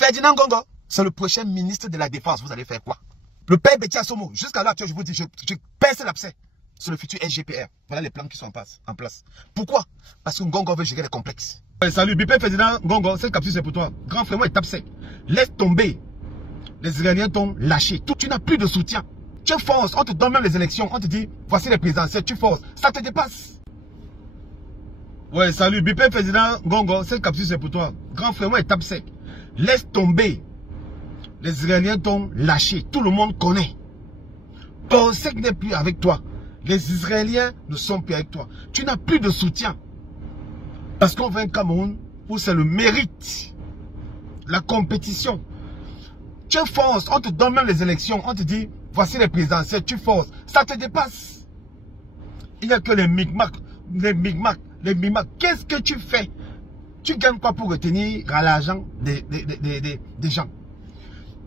Ferdinand Ngongo, c'est le prochain ministre de la Défense. Vous allez faire quoi? Le père Betty Assomo, jusqu'à là, je vous dis, je perce l'abcès sur le futur SGPR. Voilà les plans qui sont en place. Pourquoi? Parce que Ngongo veut gérer les complexes. Ouais, salut, Bipé Ferdinand Ngongo, cette capsule c'est pour toi. Grand frère, moi, il tape sec. Laisse tomber. Les Israéliens t'ont lâché. Tu n'as plus de soutien. Tu forces, on te donne même les élections. On te dit, voici les présidentielles, tu forces. Ça te dépasse. Ouais, salut, Bipé Ferdinand Ngongo, cette capsule c'est pour toi. Grand frère, moi, il tape sec. Laisse tomber. Les Israéliens t'ont lâché. Tout le monde connaît. Ton sec n'est plus avec toi. Les Israéliens ne sont plus avec toi. Tu n'as plus de soutien. Parce qu'on veut un Cameroun où c'est le mérite. La compétition. Tu forces, on te donne même les élections. On te dit, voici les présidentielles, tu forces. Ça te dépasse. Il n'y a que les micmacs. Les micmacs. Qu'est-ce que tu fais? Tu gagnes quoi pour retenir l'argent des gens?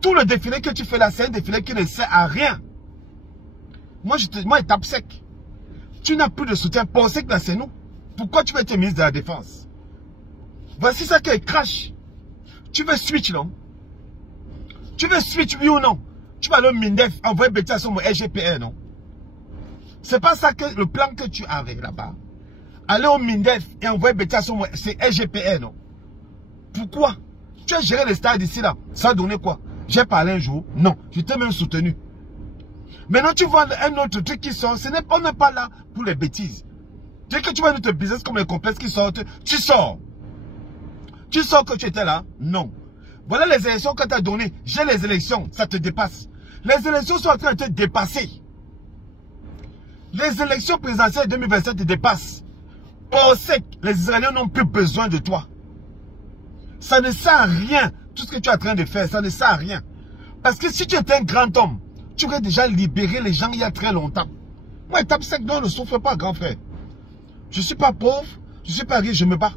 Tout le défilé que tu fais là, c'est un défilé qui ne sert à rien. Moi, il tape sec. Tu n'as plus de soutien. Pensez que là, c'est nous. Pourquoi tu veux être ministre de la Défense? Voici ça qui est crash. Tu veux switch, non? Tu veux switch, oui ou non? Tu vas le MINDEF envoyer Betty sur mon SGPR, non? C'est pas ça que le plan que tu avais là-bas. Aller au MINDEF et envoyer Betty sur mon SGPR, non? Pourquoi? Tu as géré les stades ici, là. Ça a donné quoi? J'ai parlé un jour? Non. Je t'ai même soutenu. Maintenant, tu vois un autre truc qui sort. On n'est pas là pour les bêtises. Dès que tu vois notre business comme les complexes qui sortent, tu sors. Tu sors que tu étais là? Non. Voilà les élections que tu as données. J'ai les élections. Ça te dépasse. Les élections sont en train de te dépasser. Les élections présidentielles 2027 te dépassent. On sait que les Israéliens n'ont plus besoin de toi. Ça ne sert à rien. Tout ce que tu es en train de faire, ça ne sert à rien. Parce que si tu étais un grand homme, tu aurais déjà libéré les gens il y a très longtemps. Moi, tape sec, non, ne souffre pas, grand frère. Je ne suis pas pauvre, je ne suis pas riche, je me bats.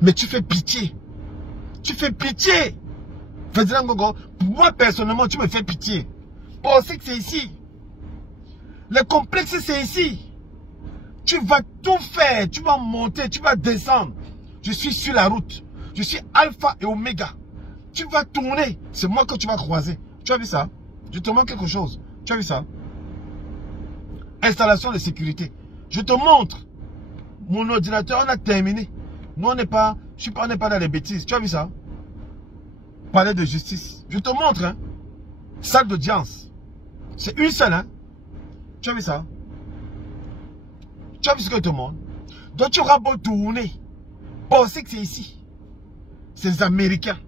Mais tu fais pitié. Tu fais pitié. Ferdinand Ngongo, moi, personnellement, tu me fais pitié. Pensez que c'est ici. Le complexe, c'est ici. Tu vas tout faire. Tu vas monter, tu vas descendre. Je suis sur la route. Je suis alpha et oméga. Tu vas tourner. C'est moi que tu vas croiser. Tu as vu ça? Je te montre quelque chose. Tu as vu ça? Installation de sécurité. Je te montre. Mon ordinateur, on a terminé. Nous, on n'est pas dans les bêtises. Tu as vu ça? Palais de justice. Je te montre, hein. Salle d'audience. C'est une seule, hein. Tu as vu ça? Tu as vu ce que je te montre? Donc, tu auras beau tourner. Pensez que c'est ici. C'est les Américains.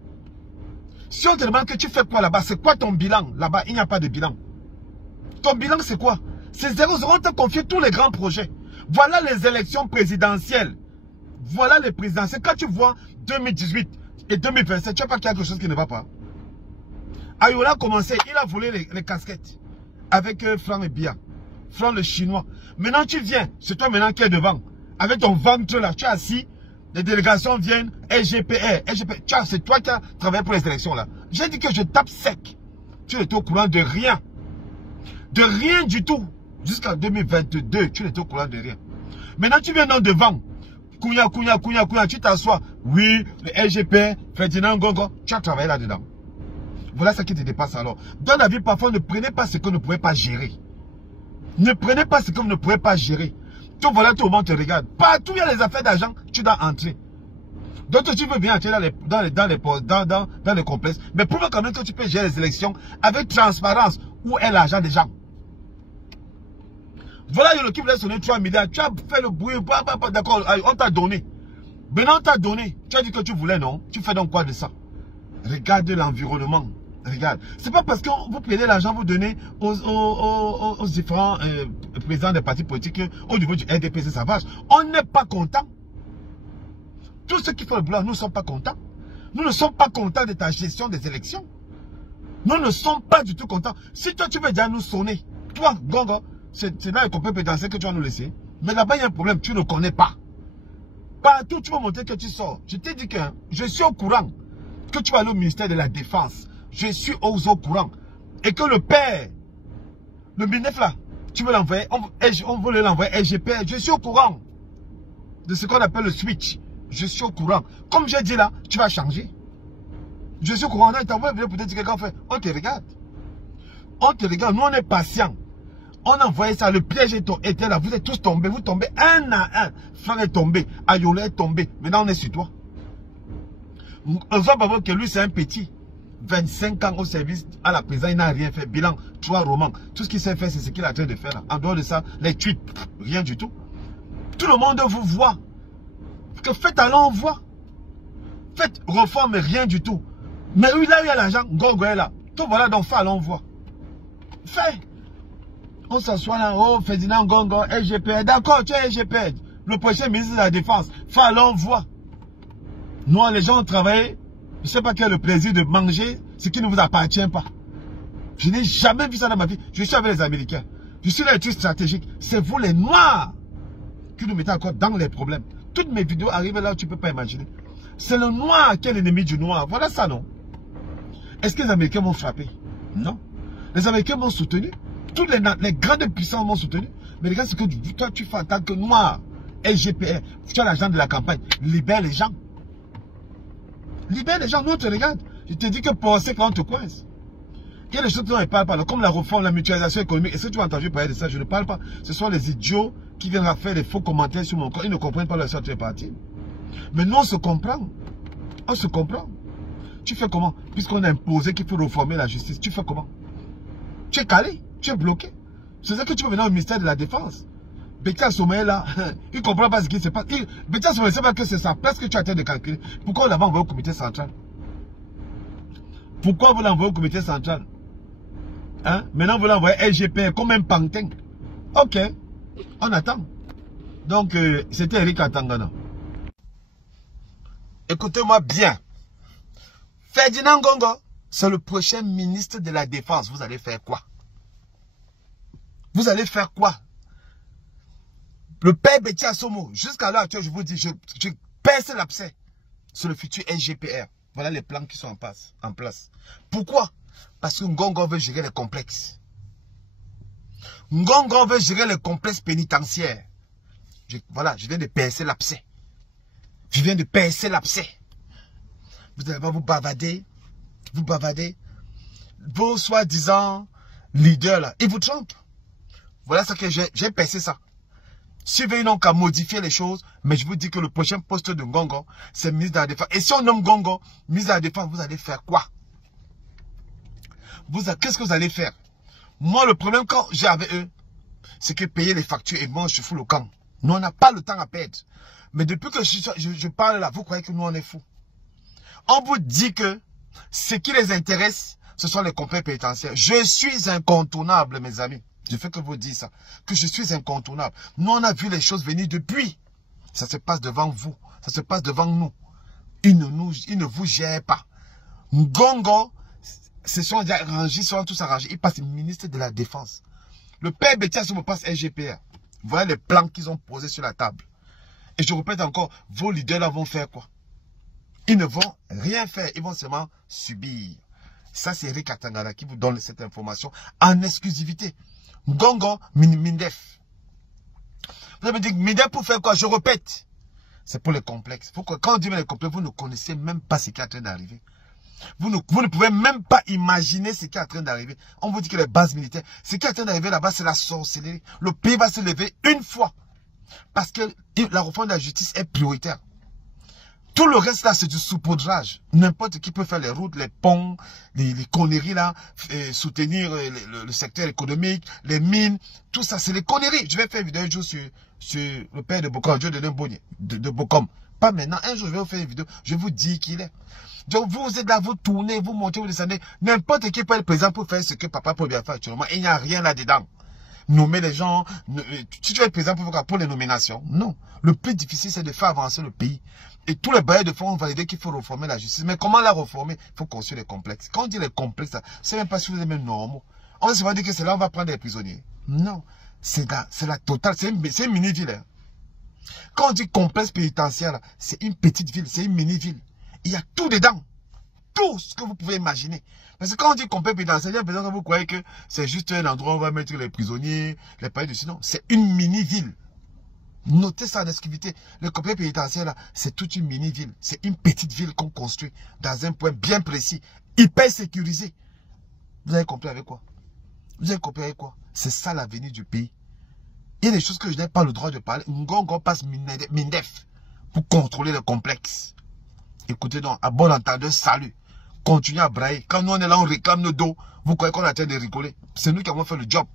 Si on te demande que tu fais quoi là-bas, c'est quoi ton bilan? Là-bas, il n'y a pas de bilan. Ton bilan, c'est quoi? C'est 0-0. On t'a confié tous les grands projets. Voilà les élections présidentielles. Voilà les présidentielles. Quand tu vois 2018 et 2027, tu vois pas qu'il y a quelque chose qui ne va pas. Ayola a commencé, il a volé les casquettes avec Franck et Bia. Franck le chinois. Maintenant, tu viens, c'est toi maintenant qui es devant. Avec ton ventre là, tu es assis. Les délégations viennent, SGPR. C'est toi qui as travaillé pour les élections là. J'ai dit que je tape sec. Tu n'étais au courant de rien. De rien du tout. Jusqu'en 2022, tu n'étais au courant de rien. Maintenant, tu viens dans devant. Kounia, tu t'assois. Oui, le SGPR, Ferdinand Ngongo, tu as travaillé là-dedans. Voilà ce qui te dépasse alors. Dans la vie, parfois, ne prenez pas ce que vous ne pouvez pas gérer. Ne prenez pas ce que vous ne pouvez pas gérer. Tout voilà, tout le monde te regarde. Partout, il y a les affaires d'argent, tu dois entrer. Donc, tu veux bien entrer dans les complexes. Mais prouve quand même que tu peux gérer les élections avec transparence. Où est l'argent des gens? Voilà, il y a qui voulait sonner 3 milliards. Tu as fait le bruit. D'accord, on t'a donné. Maintenant, on t'a donné. Tu as dit que tu voulais, non? Tu fais donc quoi de ça? Regarde l'environnement. Regarde. C'est pas parce que vous prenez l'argent, vous donnez aux différents présidents des partis politiques au niveau du RDPC, ça va. On n'est pas content. Tous ceux qui font le boulot, nous ne sommes pas contents. Nous ne sommes pas contents de ta gestion des élections. Nous ne sommes pas du tout contents. Si toi, tu veux déjà nous sonner, toi, Ngongo, c'est là le complet pédancier que tu vas nous laisser. Mais là-bas, il y a un problème, tu ne connais pas. Partout, tu vas montrer que tu sors. Je t'ai dit que je suis au courant que tu vas aller au ministère de la Défense. Je suis au courant. Et que le père, le MINDEF là, tu veux l'envoyer, on veut l'envoyer SGPR. Je suis au courant de ce qu'on appelle le switch. Je suis au courant. Comme j'ai dit là, tu vas changer. Je suis au courant, on t'envoie une vidéo, peut-être que quelqu'un fait. On te regarde. On te regarde, nous on est patients. On a envoyé ça, le piège était là, vous êtes tous tombés, vous tombez un à un. Frère est tombé, Ayola est tombé, maintenant on est sur toi. On va pas voir que lui c'est un petit. 25 ans au service, à la prison, il n'a rien fait. Bilan, 3 romans. Tout ce qu'il sait faire, c'est ce qu'il est en train de faire là. En dehors de ça, les tweets, rien du tout. Tout le monde vous voit. Que faites alors, on voit. Faites réforme, rien du tout. Mais oui, là, il y a l'argent, Gongo est là. Tout voilà, donc fait alors, on voit. Fait. On s'assoit là, oh, Ferdinand Gongo, SGPR. D'accord, tu es SGPR. Le prochain ministre de la Défense. Fait alors, on voit. Nous, les gens ont travaillé. Je ne sais pas quel est le plaisir de manger ce qui ne vous appartient pas. Je n'ai jamais vu ça dans ma vie. Je suis avec les Américains. Je suis dans les trucs stratégiques. C'est vous les Noirs qui nous mettez encore dans les problèmes. Toutes mes vidéos arrivent là où tu ne peux pas imaginer. C'est le Noir qui est l'ennemi du Noir. Voilà ça, non? Est-ce que les Américains m'ont frappé? Non. Les Américains m'ont soutenu. Toutes les grandes puissances m'ont soutenu. Mais regarde ce que toi tu fais en tant que Noir. SGPR. Tu es l'agent de la campagne. Libère les gens. Libère les gens, nous on te regarde. Je te dis que penser quand on te coince. Il y a des choses dont on ne parle pas, comme la réforme, la mutualisation économique. Est-ce que tu as entendu parler de ça? Je ne parle pas. Ce sont les idiots qui viennent faire des faux commentaires sur mon compte. Ils ne comprennent pas la sorte de parti. Mais nous on se comprend. On se comprend. Tu fais comment? Puisqu'on a imposé qu'il faut réformer la justice, tu fais comment? Tu es calé, tu es bloqué. C'est ça que tu peux venir au ministère de la Défense. Betia Sommeil là, il ne comprend pas ce qui se passe. Betia Sommeil ne sait pas que c'est sa place que tu as en train de calculer. Pourquoi on l'avait envoyé au comité central? Pourquoi vous l'envoyez au comité central? Hein? Maintenant vous l'envoyez LGPR comme un pantin. Ok, on attend. Donc c'était Eric Atangana. Écoutez-moi bien. Ferdinand Gongo, c'est le prochain ministre de la Défense. Vous allez faire quoi? Vous allez faire quoi? Le père Betia Somo, jusqu'à l'heure actuelle, je vous dis, je perce l'abcès sur le futur SGPR. Voilà les plans qui sont en place. Pourquoi? Parce que Ngongo veut gérer les complexes. Ngongo veut gérer les complexes pénitentiaires. Voilà, je viens de percer l'abcès. Je viens de percer l'abcès. Vous allez pas vous bavader. Vous bavardez. Vos soi-disant leaders là, ils vous trompent. Voilà ce que j'ai percé ça. Suivez donc à modifier les choses, mais je vous dis que le prochain poste de Ngongo, c'est ministre de la Défense. Et si on nomme Ngongo, ministre de la Défense, vous allez faire quoi? Qu'est-ce que vous allez faire? Moi, le problème quand j'ai avec eux, c'est que payer les factures et moi, je fous le camp. Nous, on n'a pas le temps à perdre. Mais depuis que je parle là, vous croyez que nous, on est fous. On vous dit que ce qui les intéresse, ce sont les complexes pénitentiaires. Je suis incontournable, mes amis. Je fais que vous dire ça. Que je suis incontournable. Nous, on a vu les choses venir depuis. Ça se passe devant vous. Ça se passe devant nous. Ils ne vous gèrent pas. Ngongo, se sont déjà arrangés, sont tous arrangés. Ils passent ministre de la Défense. Le père Betia Somo passe SGPR. Voilà les plans qu'ils ont posés sur la table. Et je répète encore, vos leaders là vont faire quoi? Ils ne vont rien faire. Ils vont seulement subir. Ça, c'est Eric Atangana qui vous donne cette information en exclusivité. Ngongo, Mindef. Vous avez dit Mindef pour faire quoi? Je répète. C'est pour les complexes. Quand on dit les complexes, vous ne connaissez même pas ce qui est en train d'arriver. Vous ne pouvez même pas imaginer ce qui est en train d'arriver. On vous dit que les bases militaires, ce qui est en train d'arriver là-bas, c'est la sorcellerie. Le pays va se lever une fois. Parce que la réforme de la justice est prioritaire. Tout le reste là, c'est du saupoudrage. N'importe qui peut faire les routes, les ponts, les conneries là, soutenir le secteur économique, les mines, tout ça, c'est les conneries. Je vais faire une vidéo un jour sur le père de Bokom, Dieu de Bokom. Pas maintenant, un jour je vais vous faire une vidéo, je vais vous dire qui il est. Donc vous êtes là, vous tournez, vous montez, vous descendez. N'importe qui peut être présent pour faire ce que papa peut bien faire actuellement. Il n'y a rien là-dedans. Nommer les gens, si tu es présent pour les nominations, non. Le plus difficile, c'est de faire avancer le pays. Et tous les bailleurs de fonds ont validé qu'il faut réformer la justice. Mais comment la réformer? Il faut construire les complexes. Quand on dit les complexes, c'est même pas si vous êtes même normaux. On va se dire que c'est là où on va prendre des prisonniers. Non. C'est la totale. C'est une mini-ville. Hein. Quand on dit complexe pénitentiaire, c'est une petite ville, c'est une mini-ville. Il y a tout dedans. Tout ce que vous pouvez imaginer. Parce que quand on dit complexe pénitentiaire, il y a besoin que vous croyez que c'est juste un endroit où on va mettre les prisonniers, les palais de sinon. C'est une mini-ville. Notez ça en exclusivité. Le complexe pénitentiaire, là, c'est toute une mini-ville. C'est une petite ville qu'on construit dans un point bien précis, hyper sécurisé. Vous avez compris avec quoi? Vous avez compris avec quoi? C'est ça l'avenir du pays. Il y a des choses que je n'ai pas le droit de parler. Ngongo passe Mindef pour contrôler le complexe. Écoutez donc, à bon entendeur, salut. Continuez à brailler. Quand nous on est là, on réclame nos dos. Vous croyez qu'on est en train de rigoler? C'est nous qui avons fait le job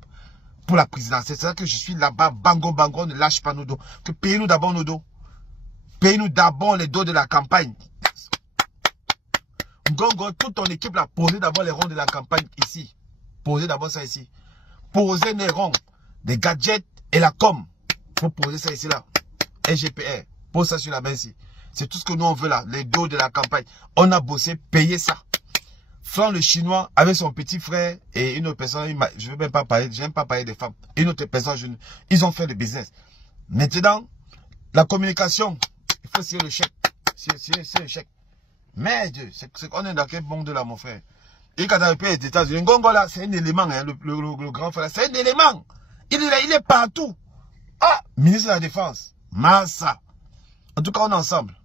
pour la présidentielle. C'est ça que je suis là-bas, bango, bango, on ne lâche pas nos dos. Que payez-nous d'abord nos dos. Payez-nous d'abord les dos de la campagne. Ngongo, toute ton équipe là, posez d'abord les ronds de la campagne ici. Posez d'abord ça ici. Posez les ronds, des gadgets et la com. Faut poser ça ici là. SGPR. Pose ça sur la main ici. C'est tout ce que nous on veut là. Les dos de la campagne. On a bossé, payez ça. Franck le Chinois avec son petit frère et une autre personne, je ne veux même pas parler, j'aime pas parler des femmes. Une autre personne, ils ont fait le business. Maintenant, la communication, il faut signer le chèque. C'est le chèque. Merde, c'est qu'on est dans quel monde là, mon frère. Et quand on a payé les États-Unis, Ngongo là, c'est un élément, hein, le grand frère, c'est un élément. Il est partout. Ah, ministre de la Défense, Massa. En tout cas, on est ensemble.